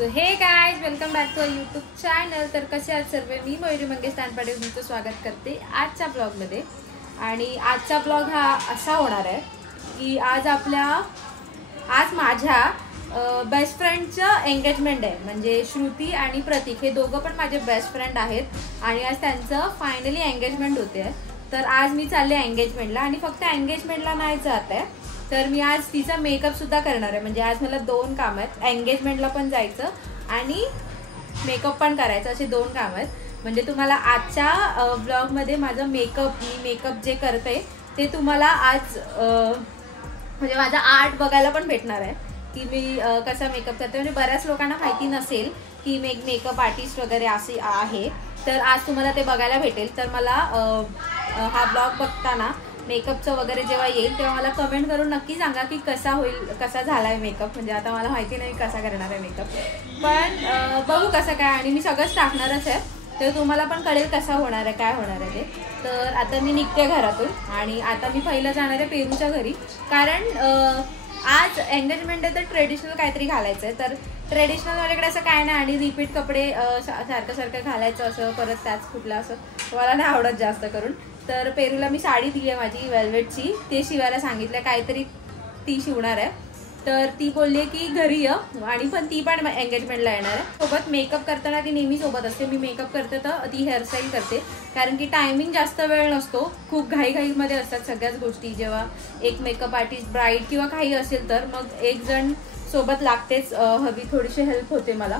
So hey guys, welcome back to YouTube channel. तर कसे आहात सर्व? मी मयुरी मंगेश तानपाडे तुमचं स्वागत करते आजच्या ब्लॉगमध्ये. आणि आजचा ब्लॉग हा असा होणार आहे की आज माझ्या बेस्ट फ्रेंडचं एंगेजमेंट आहे. म्हणजे श्रुती आणि प्रतीक हे दोघं पण माझे बेस्ट फ्रेंड आहेत आणि आज त्यांचं फायनली एंगेजमेंट होते. तर आज मी चालले एंगेजमेंटला आणि फक्त एंगेजमेंटला नाही जात आहे, तर मी आज तिचा मेकअप सुद्धा करणार आहे. म्हणजे आज मला दोन काम आहेत, एंगेजमेंटला पण जायचं आणि मेकअप पण करायचं, असे दोन काम आहेत. म्हणजे तुम्हाला आजच्या ब्लॉगमध्ये माझं मेकअप जे करते ते तुम्हाला आज म्हणजे माझा आर्ट बघायला पण भेटणार आहे की मी कसा मेकअप करते. म्हणजे बऱ्याच लोकांना माहिती नसेल की मेकअप आर्टिस्ट वगैरे असे आहे, तर आज तुम्हाला ते बघायला भेटेल. तर मला हा ब्लॉग बघताना मेकअपचं वगैरे जेव्हा येईल तेव्हा मला कमेंट करून नक्की सांगा की कसा झाला आहे मेकअप. म्हणजे आता मला माहिती नाही कसा करणार आहे मेकअप, पण बघू कसं काय. आणि मी सगळंच टाकणारच आहे, तर तुम्हाला पण कळेल कसा होणार आहे, काय होणार आहे ते. तर आता मी निघते घरातून आणि आता मी पहिलं जाणार आहे पेरूच्या घरी, कारण आज एंगेजमेंट आहे तर ट्रेडिशनल काहीतरी घालायचं आहे. तर ट्रेडिशनल माझ्याकडे असं काय नाही आणि रिपीट कपडे सारखं घालायचं असं परत त्याच कुठलं असं मला नाही आवडत जास्त करून. तर पेरूला मी साडी दिली आहे माझी वेल्वेटची, ते शिवायला सांगितलं, काहीतरी ती शिवणार आहे. तर ती बोलली की घरी ये, आणि पण ती पण एंगेजमेंटला येणार आहे. सोबत मेकअप करताना ती नेहमी सोबत असते. मी मेकअप करते तर ती हेअरस्टाईल करते, कारण की टायमिंग जास्त वेळ नसतो, खूप घाईमध्ये असतात सगळ्याच गोष्टी. जेव्हा एक मेकअप आर्टिस्ट ब्राईड किंवा काही असेल तर मग एक जण सोबत लागतेच, हवी थोडीशी हेल्प होते मला.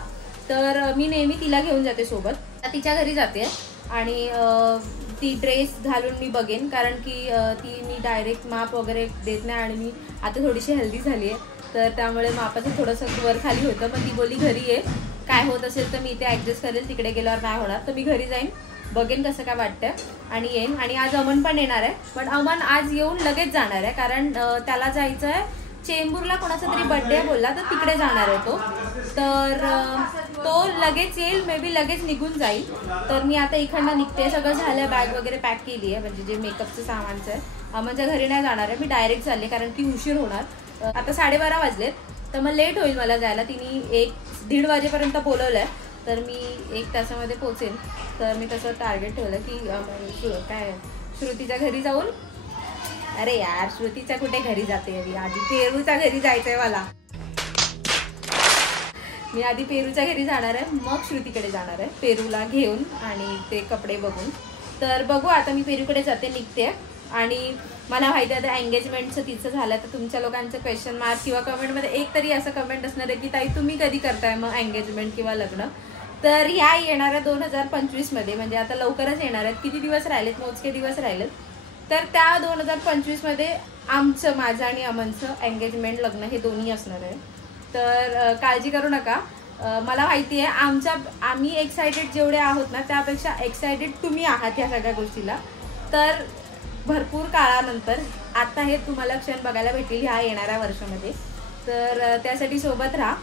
तर मी नेहमी तिला घेऊन जाते सोबत. तिच्या घरी जाते आणि ती ड्रेस घालून मी बघेन, कारण की ती मी डायरेक्ट माप वगैरे देत नाही आणि मी आता थोडीशी हेल्दी झाली आहे, तर त्यामुळे मापाचं थोडंसं वर खाली होतं. पण ती बोलली घरी ये, काय होत असेल तर मी ते ॲडजस्ट करेल, तिकडे गेल्यावर नाही होणार. तर मी घरी जाईन, बघेन कसं काय वाटतं आणि येईन. आणि आज अमन पण येणार आहे, पण अमन आज येऊन लगेच जाणार आहे, कारण त्याला जायचं आहे चेंबूरला, कोणाचा तरी बर्थडे बोलला तर तिकडे जाणार आहे तो. तर तो लगेच येईल, मे बी लगेच निघून जाईल. तर मी आता इकडनं निघते, सगळं झालं, बॅग वगैरे पॅक केली आहे, म्हणजे जे मेकअपचं सामानचं आहे. अमनच्या घरी नाही जाणार आहे, मी डायरेक्ट चालले, कारण की उशीर होणार. आता 12:30 वाजलेत, तर मग लेट होईल मला जायला. तिने 1-1:30 वाजेपर्यंत बोलवलं आहे, तर मी 1 तासामध्ये पोचेन. तर मी तसं टार्गेट ठेवलं की काय श्रुतीच्या घरी जाऊन, अरे यार श्रुतीच्या कुठे घरी जाते, आधी पेरूच्या घरी जायचंय मला. मी आधी पेरूच्या घरी जाणार आहे, मग श्रुतीकडे जाणार आहे पेरूला घेऊन आणि ते कपडे बघून. तर बघू, आता मी पेरूकडे जाते, निघते. आणि मला माहिती आहे आता एंगेजमेंटचं तिचं झालं, तर तुमच्या लोकांचं क्वेश्चन मार्क किंवा कमेंटमध्ये एक तरी असं कमेंट असणार आहे की ताई तुम्ही कधी करताय मग एंगेजमेंट किंवा लग्न. तर ह्या येणाऱ्या 2025मध्ये, म्हणजे आता लवकरच येणार आहेत, किती दिवस राहिलेत, मोजके दिवस राहिलेत. तर त्या 2025मध्ये माझं आणि अमनचं एंगेजमेंट लग्न हे दोन्ही असणार आहे. तर काळजी करू नका. मला माहिती आहे आम्ही एक्सायटेड जेवढे आहोत ना, त्यापेक्षा एक्सायटेड तुम्ही आहात या सगळ्या गोष्टीला. तर भरपूर काळानंतर आता हे तुम्हाला क्षण बघायला भेटतील ह्या येणाऱ्या वर्षामध्ये. तर त्यासाठी सोबत राहा.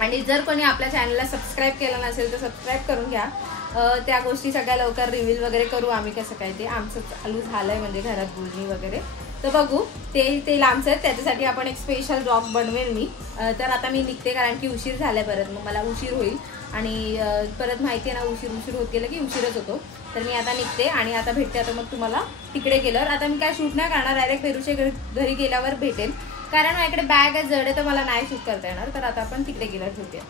आणि जर कोणी आपल्या चॅनलला सबस्क्राईब केलं नसेल तर सबस्क्राईब करून घ्या. त्या गोष्टी सगळ्या लवकर रिव्हील वगैरे करू आम्ही, कसं काय ते आमचं चालू झालं आहे, म्हणजे घरात बोलणी वगैरे. तर बघू, ते लांबचं आहे, त्याच्यासाठी आपण एक स्पेशल ब्लॉग बनवेल मी. तर आता मी निघते, कारण की उशीर झाला आहे, परत मग मला उशीर होईल. आणि परत माहिती आहे ना, उशीर होत गेलं की उशीरच होतो. तर मी आता निघते आणि आता भेटते आता मग तुम्हाला तिकडे गेल्यावर. आता मी काय शूट नाही करणार, डायरेक्ट पेरूच्या घरी गेल्यावर भेटेल, कारण माझ्याकडे बॅग आहे, जड आहे, तर मला नाही शूट करता येणार. तर आता आपण तिकडे गेल्यावर भेटूया.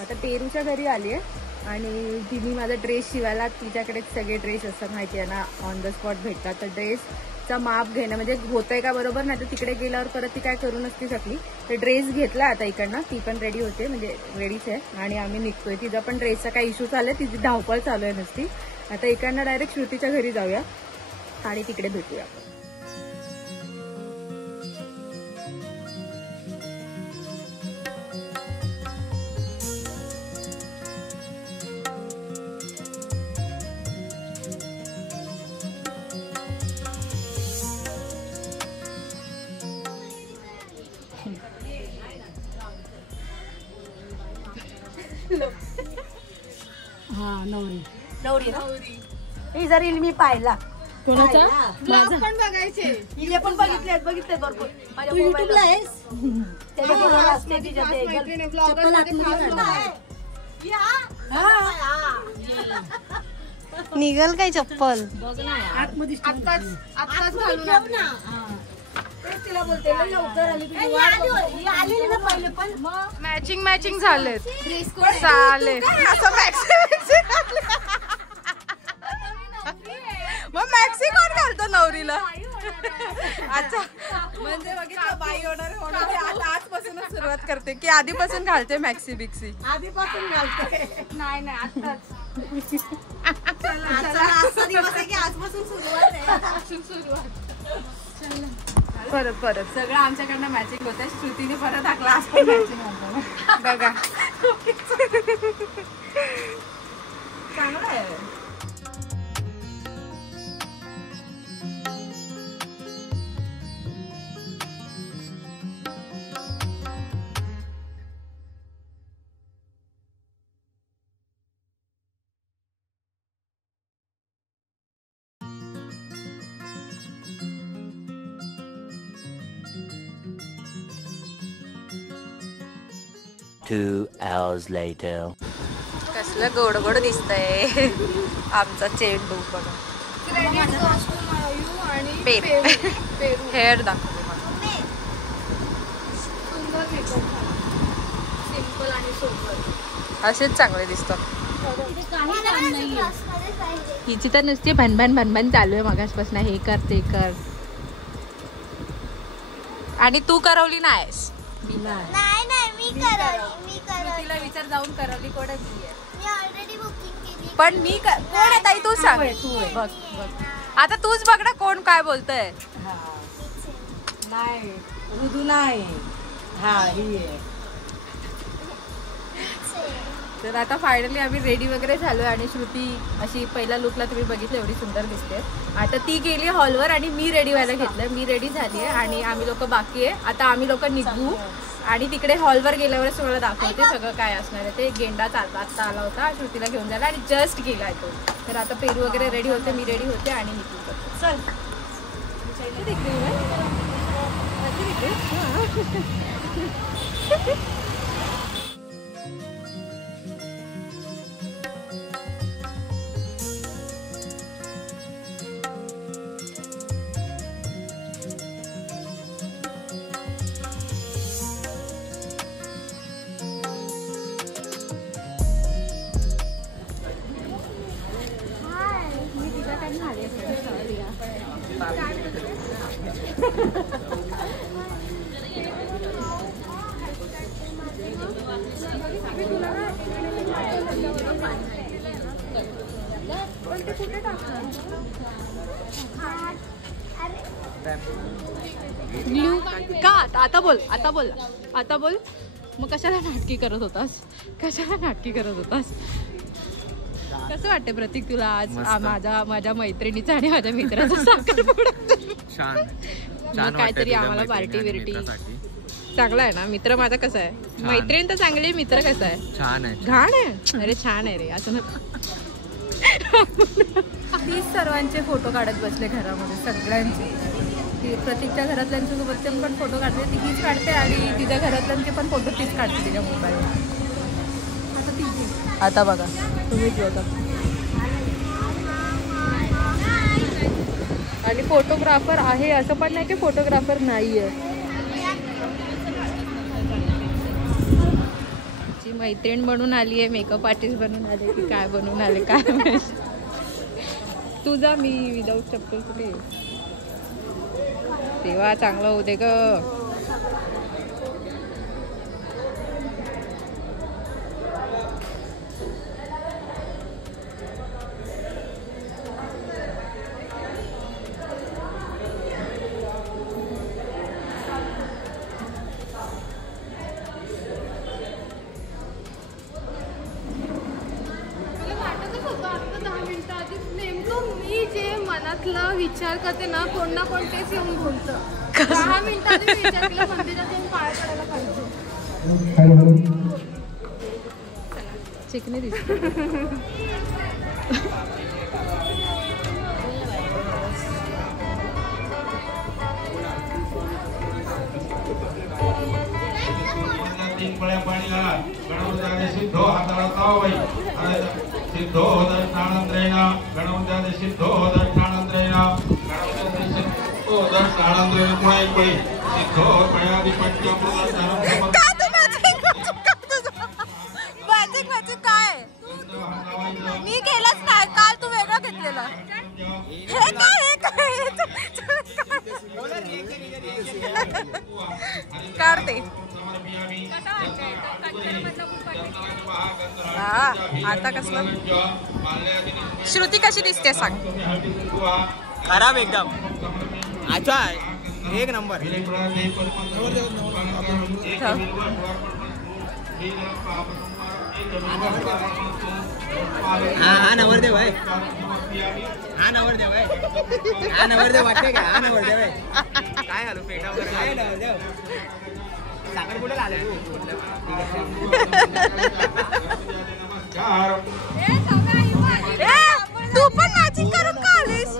आता पेरूच्या घरी आली आहे आणि तिने माझा ड्रेस शिवायला, तिच्याकडे सगळे ड्रेस असतात माहिती आहे ना, ऑन द स्पॉट भेटतात. तर ड्रेसचा माप घेणं म्हणजे होतंय का बरोबर, नाही तर तिकडे गेल्यावर परत ती काय करू नसती शकली. तर ड्रेस घेतला आता इकडनं, ती पण रेडी होते, म्हणजे रेडीच आहे आणि आम्ही निघतोय. तिचा पण ड्रेसचा काही इश्यू चालू आहे, तिची धावपळ चालू आहे नसती. आता इकडनं डायरेक्ट श्रुतीच्या घरी जाऊया आणि तिकडे भेटूया. हा नवरी हे जरी मी पाहिला कोणाचा पण बघायचे, हिने पण बघितले भरपूर. तू युट्यूबला आहेस? निघल काय चप्पल? आत्ताच घालून तिला बोलते लवकर आली ना पहिले पण मॅचिंग झालेत चालेल. असं मग मॅक्सी कोण घालतो नवरीला? अच्छा म्हणजे बघितलं बाई होणार आता आजपासूनच सुरुवात करते की आधीपासून घालते मॅक्सी बिक्सी? आधीपासून घालते. नाही आताच आजपासून सुरुवात परत सगळं आमच्याकडनं मॅचिंग होतं. श्रुतीने परत टाकला आज पण मॅचिंग होतं बघा. चांगलं आहे. Two hours later. कसलं गोड गोड दिसतंय आमचा चेंडू बघा. हेअर दाखवते सिंपल आणि सोबर असेच चांगले दिसतात. हिची तर नुसती भनभन चालू आहे मगासपासून. हे कर ते कर. आणि तू करवली नाहीस? तिला विचार जाऊन करवली कोणाची आहे? पण मी कोण आहे ताई तू सांग. बघ आता तूच बघ ना कोण काय बोलतय. नाही ऋतू नाही. हा ही आहे. तर आता फायनली आम्ही रेडी वगैरे झालोय आणि श्रुती अशी पहिला लुकला तुम्ही बघितलं एवढी सुंदर दिसते. आता ती गेली हॉलवर आणि मी रेडी व्हायला घेतलंय. मी रेडी झाली आहे आणि आम्ही लोक बाकी आहे. आता आम्ही लोक निघू आणि तिकडे हॉलवर गेल्यावरच तुम्हाला दाखवते सगळं काय असणार आहे ते. गेंडा आत्ता आला होता श्रुतीला घेऊन जायला आणि जस्ट गेलाय तो. तर आता पेरू वगैरे रेडी होते, मी रेडी होते आणि निघू. चल का आता बोल मग कशाला नाटकी करत होतास? कसं वाटतंय प्रतीक तुला आज माझ्या मैत्रिणीचा आणि माझ्या मित्राचा साखरपुडा? छान काहीतरी आम्हाला पार्टी बिर्टी चांगला आहे ना. मित्र माझा कसा आहे? मैत्रीण तर चांगली आहे, मित्र कसा आहे? छान आहे. घाण आहे? अरे छान आहे रे. असं तीच सर्वांचे फोटो काढत बसले घरामध्ये सगळ्यांचे. प्रतीकच्या घरातल्यांच्या सोबत पण फोटो काढते ती हीच काढते आणि तिच्या घरातल्यांचे पण फोटो तीच काढते तिच्या मोबाईलवर. आता बघा तुम्हीच बघा. आणि फोटोग्राफर आहे असं पण नाही की फोटोग्राफर नाही आहे. ची मैत्रीण बनून आली आहे, मेकअप आर्टिस्ट बनून आले की काय बनून आले काय माहिती. तुझा मी विदाऊट चप्पल कुठे तेव्हा चांगलं होते ग. मनातला विचार करते ना कोणतेच येऊन बोलतं. 10 मिनिटात विचार केला मंदिरात येऊन पाय पडायला पाहिजे. चिकनी दिसते. बळ्या पाणी घाला गणपत्याने सिद्धो हाताला ताव बाई सिद्धो दर्शनानंतरेण गणपत्याने सिद्धो दर्शनानंतरेण गणपत्याने सिद्धो दर्शनानंतरेण पुन्हा एक बळी सिद्धो बळ्याधिपत्य प्रदर्शनम काय मी केलंच नाही काल तू वेगळं घेतलेलं हे काढते आता कसलं श्रुती कशी दिसते सांग खराब एकदम अच्छा एक नंबर हा नवरदेव आहे हा नवरदेव आहे हा नवरदेव वाटते का हा नवरदेव आहे काय घालू पेटा वगैरे काय नवरदेव साखर कुठे आले तू पण मॅचिंग करून का आलीस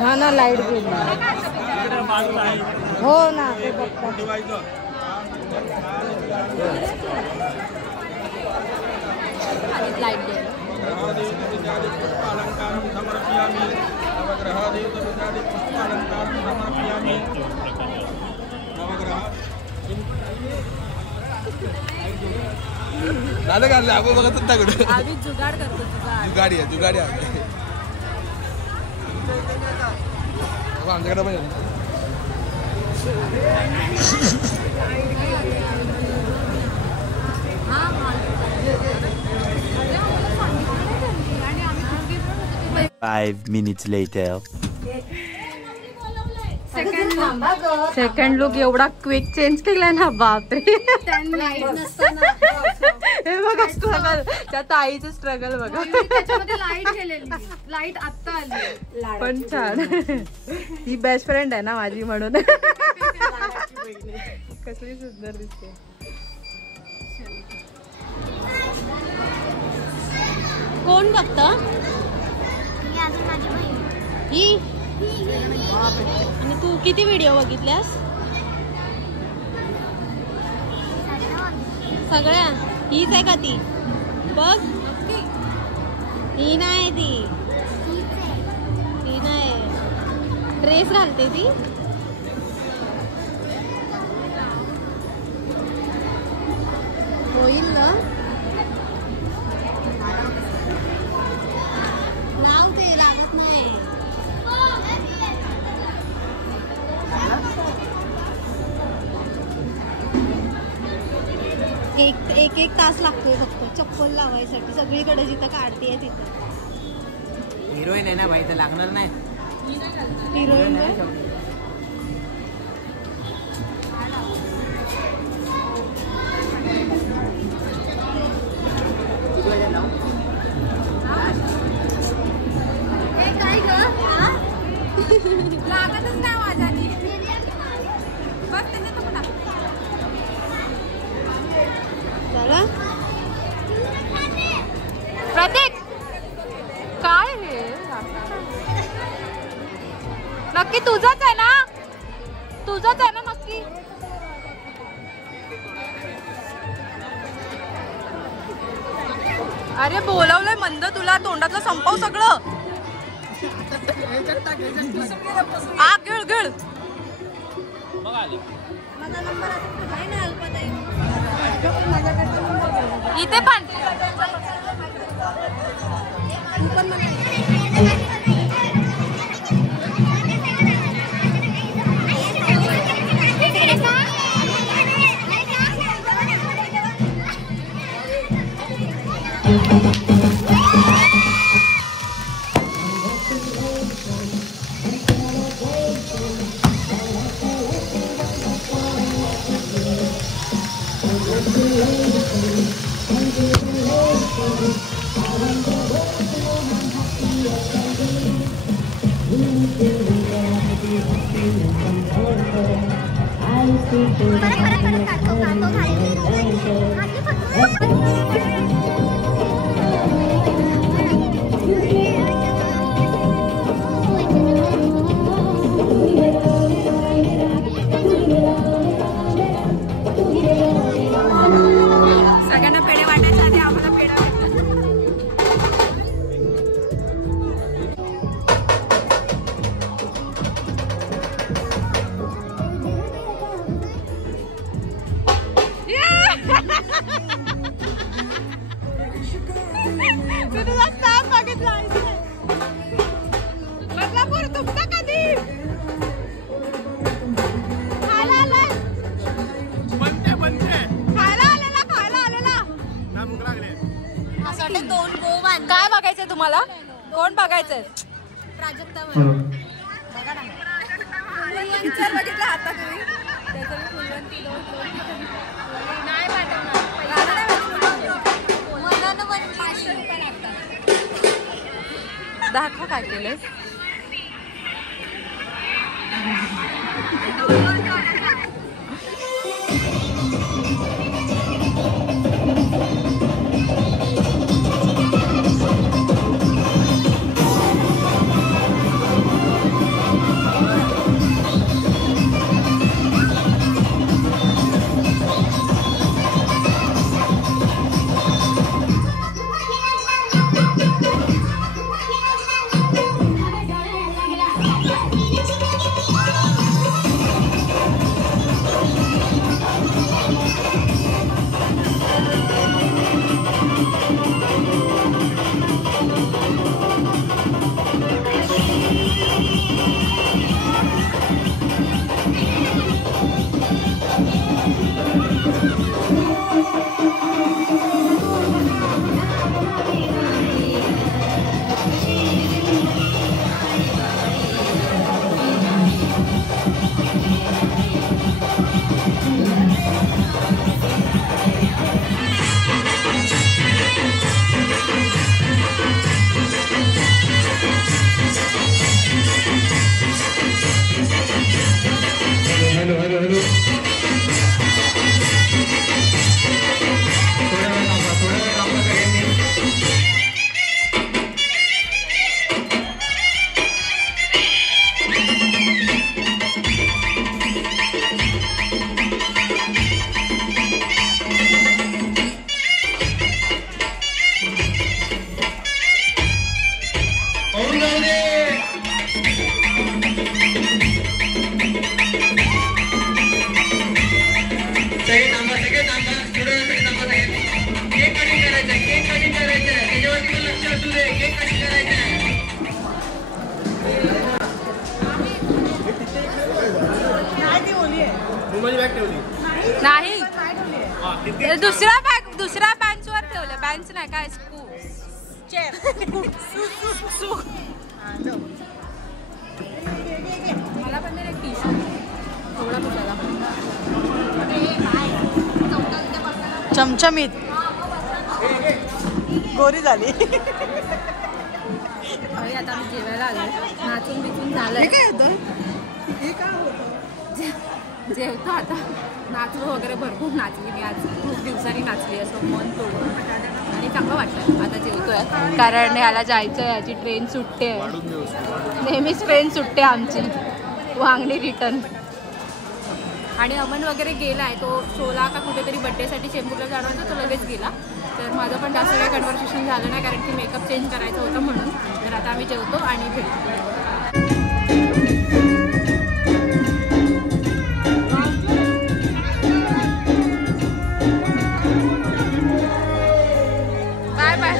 हा ना लाईट गेली हो ना ते लाईट गेली झालं का आपण बघत होता कुठे आम्ही जुगाड करतो जुगाडी आहे जुगाडी आहे आमच्याकडे पण Five minutes later. Second look एवढा क्विक चेंज केलाय ना बापरे हे बघा स्ट्रगल त्या ताईचं स्ट्रगल बघा लाईट गेलेली लाईट आता आली पण छान ही बेस्ट फ्रेंड आहे ना माझी म्हणून कसली सुंदर दिसते कोण बघतं ही आणि तू किती व्हिडिओ बघितल्यास सगळ्या हीच आहे का ती बघ ही नाही ती नाही ड्रेस घालते ती होईल ना लाव ते लागत नाही एक तास लागतोय फक्त चप्पल लावायसाठी सगळीकडे जिथं काढतेय तिथं हिरोईन आहे ना भाई तर लागणार नाही हिरोईन काय ग लागतच नाही माझ्यानी बघ त्याच्यात कुठं चला प्रतीक काय हे नक्की तुझंच आहे ना तुझंच आहे ना नक्की अरे बोलवलंय मंद तुला तोंडातलं संपव सगळं आग गिळ गिळ इथे पण सगळ्यांना पेढे वाटायचे आणि आम्हाला पेढा काय बघायचंय तुम्हाला? कोण बघायचंय? प्राजक्ता पिक्चर बघितला आता तुम्ही? नाही दाखव काय केलंय. नाही दुसऱ्या बेंचवर ठेवलं. बेंच नाही काय मला पण एक टी शर्ट थोडा बसायला चमचमीत गोरी झाली. आता आम्ही जेवायला आलोय. नाचून बिचून झालंय. काय होतं? जेवतो आता. नाचलो वगैरे भरपूर नाचली मी आज. खूप दिवसांनी नाचली असं मन तोडून आणि चांगलं वाटतं. आता जेवतोय कारण याला जायचं आहे. याची ट्रेन सुटते. नेहमीच ट्रेन सुटते आमची वांगणी रिटर्न. आणि अमन वगैरे गेला आहे. तो शोला का कुठेतरी बड्डेसाठी चेंबूरला जाणार होता. तो लगेच गेला. तर माझं पण जास्त काही कन्व्हर्सेशन झालं नाही कारण की मेकअप चेंज करायचं होतं म्हणून. तर आता आम्ही जेवतो आणि भेटतो. Bye bye.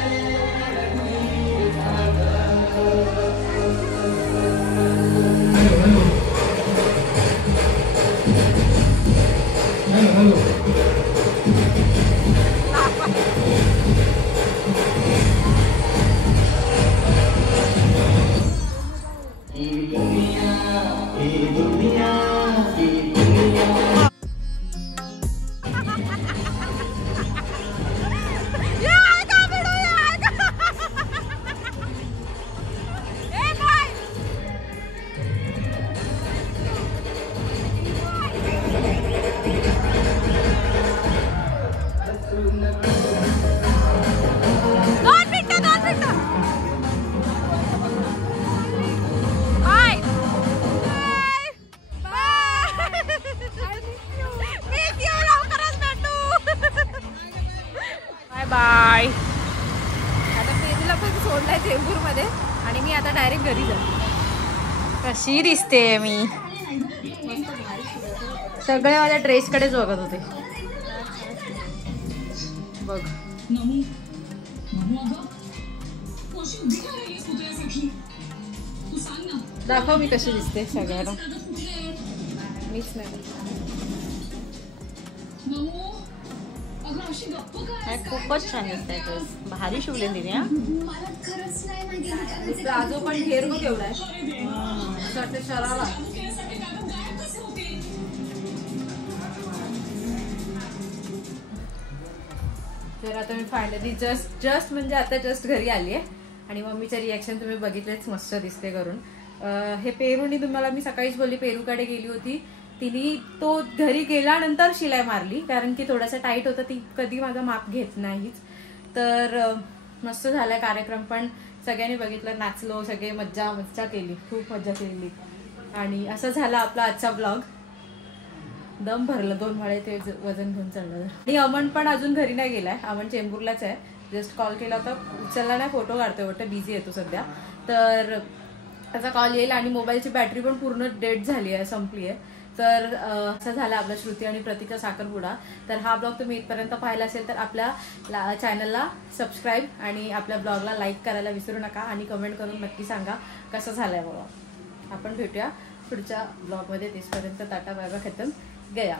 बाय. आता पेरूला पण सोडलाय चेंबूरमध्ये आणि मी आता डायरेक्ट घरी जाते. कशी दिसते मी? सगळे माझ्या ड्रेसकडेच बघत होते. बघ दाखव मी कशी दिसते सगळ्यांना. मीच नाही. खूपच छान दिसत. भारी शिवले तिने. प्लाझो पण घेर मग एवढाय शरारा. तर आता मी फायनली जस्ट म्हणजे आता जस्ट घरी आली आहे आणि मम्मीचं रिॲक्शन तुम्ही बघितलेच. मस्त दिसते करून. हे पेरूनी तुम्हाला मी सकाळीच बोलली पेरूकडे गेली होती. तिने तो घरी गेल्यानंतर शिलाई मारली कारण की थोडासा टाईट होता. ती कधी माझा माप घेत नाहीच. तर मस्त झाला कार्यक्रम पण सगळ्यांनी बघितलं. नाचलो सगळे. मज्जा केली. खूप मज्जा केली. आणि असं झाला आपला आजचा ब्लॉग. दम भरलं. 2 माळे ते वजन घेऊन चाललं. आणि अमन पण अजून घरी नाही गेलाय. अमन चेंबूरलाच आहे. जस्ट कॉल केला होता. उचलला नाही. फोटो काढतोय वाटतं. बिझी येतो सध्या. तर त्याचा कॉल येईल. आणि मोबाईलची बॅटरी पण पूर्ण डेड झाली आहे. संपली आहे. तर असं झालं आपला श्रुती आणि प्रतीकचा साखरपुडा. तर हा ब्लॉग तुम्ही इथपर्यंत पाहिला असेल तर आपल्या चॅनलला सबस्क्राईब आणि आपल्या ब्लॉगला लाईक करायला विसरू नका. आणि कमेंट करून नक्की सांगा कसं झालंय बघा. आपण भेटूया पुढच्या ब्लॉगमध्ये. तेचपर्यंत टाटा बाय बाय. खतम गया.